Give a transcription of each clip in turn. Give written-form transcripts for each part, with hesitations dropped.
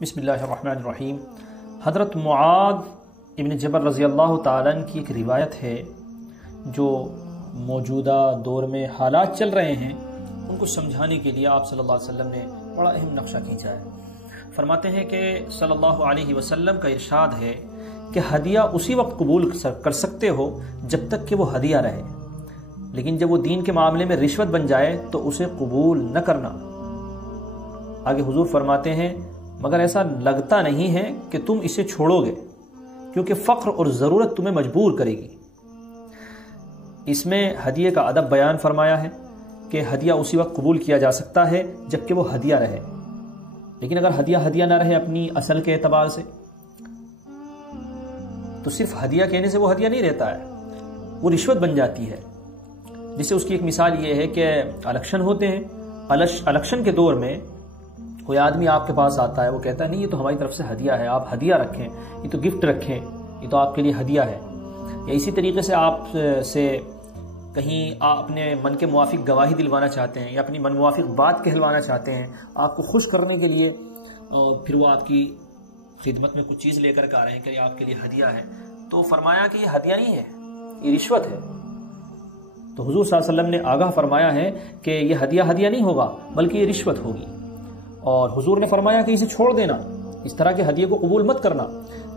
بسم اللہ الرحمن الرحیم۔ حضرت معاذ ابن جبل رضی اللہ تعالیٰ عنہ کی ایک روایت ہے جو موجودہ دور میں حالات چل رہے ہیں ان کو سمجھانے کے لیے آپ صلی اللہ علیہ وسلم نے بڑا اہم نقشہ کھینچا ہے۔ فرماتے ہیں کہ صلی اللہ علیہ وسلم کا ارشاد ہے کہ ہدیہ اسی وقت قبول کر سکتے ہو جب تک کہ وہ ہدیہ رہے، لیکن جب وہ دین کے معاملے میں رشوت بن جائے تو اسے قبول نہ کرنا۔ آگے حضور فرماتے ہیں مگر ایسا لگتا نہیں ہے کہ تم اسے چھوڑو گے، کیونکہ فقر اور ضرورت تمہیں مجبور کرے گی۔ اس میں ہدیے کا ادب بیان فرمایا ہے کہ ہدیہ اسی وقت قبول کیا جا سکتا ہے جب کہ وہ ہدیہ رہے، لیکن اگر ہدیہ نہ رہے اپنی اصل کے اعتبار سے تو صرف ہدیہ کہنے سے وہ ہدیہ نہیں رہتا ہے، وہ رشوت بن جاتی ہے۔ جسے اس کی ایک مثال یہ ہے کہ الیکشن ہوتے ہیں، الیکشن کے دور میں کوئی آدمی آپ کے پاس آتا ہے، وہ کہتا ہے نہیں یہ تو ہماری طرف سے ہدیہ ہے، آپ ہدیہ رکھیں، یہ تو گفٹ رکھیں، یہ تو آپ کے لیے ہدیہ ہے۔ یا اسی طریقے سے آپ سے کہیں اپنے من کے موافق گواہی دلوانا چاہتے ہیں یا اپنی من موافق بات کہلوانا چاہتے ہیں آپ کو خوش کرنے کے لیے، پھر وہ آپ کی خدمت میں کچھ چیز لے کر آ رہے ہیں کہ یہ آپ کے لیے ہدیہ ہے، تو فرمایا کہ یہ ہدیہ نہیں ہے، یہ رشوت ہے۔ تو حضور صلی اللہ علیہ وسلم نے آگاہ فرمایا ہے کہ یہ ہدیہ نہیں ہوگا بلکہ یہ رشوت ہوگی، اور حضور نے فرمایا کہ اسے چھوڑ دینا، اس طرح کے ہدیے کو قبول مت کرنا۔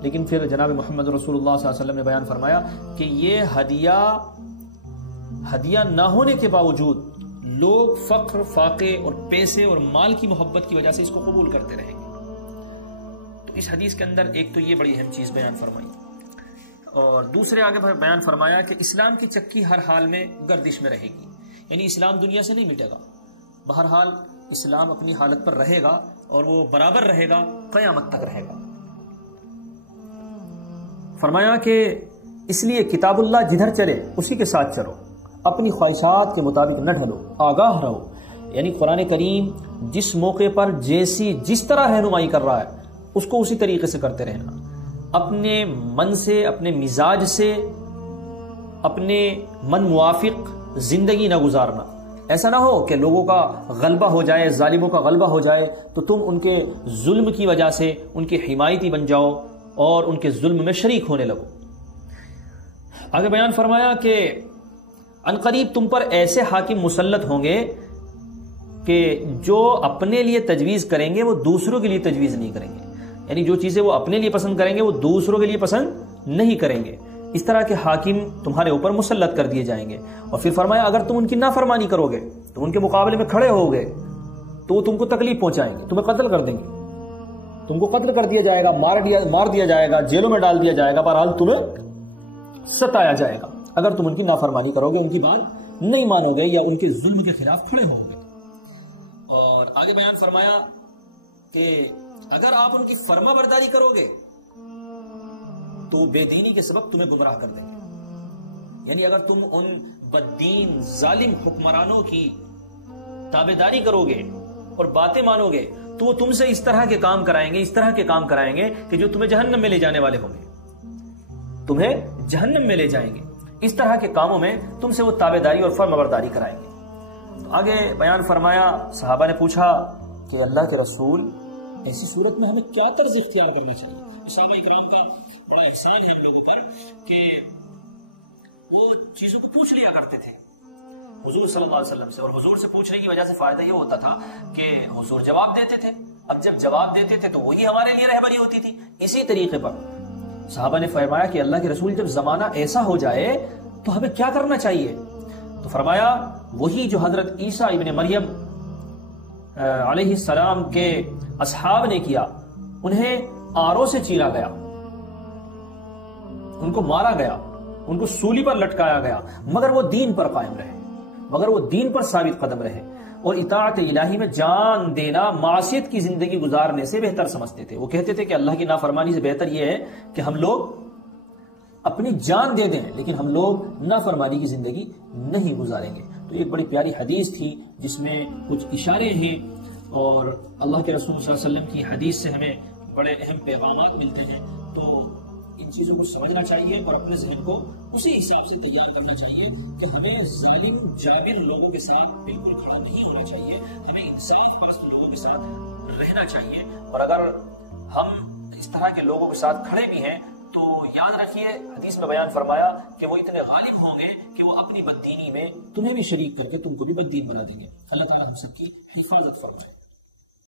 لیکن پھر جناب محمد رسول اللہ صلی اللہ علیہ وسلم نے بیان فرمایا کہ یہ ہدیہ نہ ہونے کے باوجود لوگ فقر، فاقے اور پیسے اور مال کی محبت کی وجہ سے اس کو قبول کرتے رہیں گے۔ تو اس حدیث کے اندر ایک تو یہ بڑی اہم چیز بیان فرمائی، اور دوسرے آگے بیان فرمایا کہ اسلام کی چکی ہر حال میں گردش میں رہے گی، یعنی اسلام دنیا سے نہیں مٹے گا، بہرحال اسلام اپنی حالت پر رہے گا اور وہ برابر رہے گا، قیامت تک رہے گا۔ فرمایا کہ اس لیے کتاب اللہ جدھر چلے اسی کے ساتھ چلو، اپنی خواہشات کے مطابق نہ ڈھلو، آگاہ رہو، یعنی قرآن کریم جس موقع پر جس طرح رہنمائی کر رہا ہے اس کو اسی طریقے سے کرتے رہنا، اپنے من سے، اپنے مزاج سے، اپنے من موافق زندگی نہ گزارنا۔ ایسا نہ ہو کہ لوگوں کا غلبہ ہو جائے، ظالموں کا غلبہ ہو جائے تو تم ان کے ظلم کی وجہ سے ان کے حمایتی بن جاؤ اور ان کے ظلم میں شریک ہونے لگو۔ آگے بیان فرمایا کہ عنقریب تم پر ایسے حاکم مسلط ہوں گے کہ جو اپنے لیے تجویز کریں گے وہ دوسروں کے لیے تجویز نہیں کریں گے، یعنی جو چیزیں وہ اپنے لیے پسند کریں گے وہ دوسروں کے لیے پسند نہیں کریں گے۔ اس طرح کے حاکم تمہارے اوپر مسلط کر دیے جائیں گے۔ اور پھر فرمایا اگر تم ان کی نافرمانی کرو گے، تم ان کے مقابلے میں کھڑے ہو گے تو وہ تم کو تکلیف پہنچائیں گے، تمہیں قتل کر دیں گے، تم کو قتل کر دیا جائے گا، مار دیا جائے گا، جیلوں میں ڈال دیا جائے گا، بہرحال تمہیں ستایا جائے گا اگر تم ان کی نافرمانی کرو گے، ان کی بات نہیں مانو گے یا ان کے ظلم کے خلاف کھڑے ہو گے۔ اور آگے بیان فرمایا کہ اگر آپ ان کی فرما برداری کرو گے تو بے دینی کے سبب تمہیں گمراہ کر دیں گے، یعنی اگر تم ان بددین ظالم حکمرانوں کی تابعداری کرو گے اور باتیں مانو گے تو وہ تم سے اس طرح کے کام کرائیں گے کہ جو تمہیں جہنم میں لے جانے والے ہوں گے، تمہیں جہنم میں لے جائیں گے، اس طرح کے کاموں میں تم سے وہ تابعداری اور فرمانبرداری کرائیں گے۔ تو آگے بیان فرمایا، صحابہ نے پوچھا کہ اللہ کے رسول ایسی صورت میں ہمیں کیا طرز اختیار کرنا چاہیے؟ صحابہ اکرام کا بڑا احسان ہے ہم لوگوں پر کہ وہ چیزوں کو پوچھ لیا کرتے تھے حضور صلی اللہ علیہ وسلم سے، اور حضور سے پوچھنے کی وجہ سے فائدہ یہ ہوتا تھا کہ حضور جواب دیتے تھے، اب جب جواب دیتے تھے تو وہی ہمارے لیے رہبری ہوتی تھی۔ اسی طریقے پر صحابہ نے فرمایا کہ اللہ کے رسول جب زمانہ ایسا ہو جائے تو ہمیں کیا کرنا چاہیے؟ تو فرمایا وہی جو حضرت عیسیٰ ابن مریم علیہ السلام کے اصحاب نے کیا، انہیں آروں سے چیرا گیا، ان کو مارا گیا، ان کو سولی پر لٹکایا گیا، مگر وہ دین پر قائم رہے، مگر وہ دین پر ثابت قدم رہے اور اطاعت الہی میں جان دینا معصیت کی زندگی گزارنے سے بہتر سمجھتے تھے۔ وہ کہتے تھے کہ اللہ کی نافرمانی سے بہتر یہ ہے کہ ہم لوگ اپنی جان دے دیں لیکن ہم لوگ نافرمانی کی زندگی نہیں گزاریں گے۔ تو ایک بڑی پیاری حدیث تھی جس میں کچھ اشارے ہیں، اور اللہ کے رسول صلی اللہ علیہ وسلم کی حدیث سے ہمیں بڑے اہم پیغامات ملتے ہیں۔ تو ان چیزوں کو سمجھنا چاہیے اور اپنے ذہن کو اسی حساب سے تیار کرنا چاہیے کہ ہمیں ظالم جابر لوگوں کے ساتھ بالکل کھڑا نہیں ہونا چاہیے، ہمیں انصاف پسند لوگوں کے ساتھ رہنا چاہیے، اور اگر ہم اس طرح کے لوگوں کے ساتھ کھڑے بھی ہیں تو یاد رکھیے حدیث میں بیان فرمایا کہ وہ اتنے غالب ہوں گے کہ وہ اپنی بددینی میں تمہیں بھی شریک کر کے تم کو بھی بددین بنا دیں گے۔ اللہ تعالیٰ ہم سب کی حفاظت فرمائے۔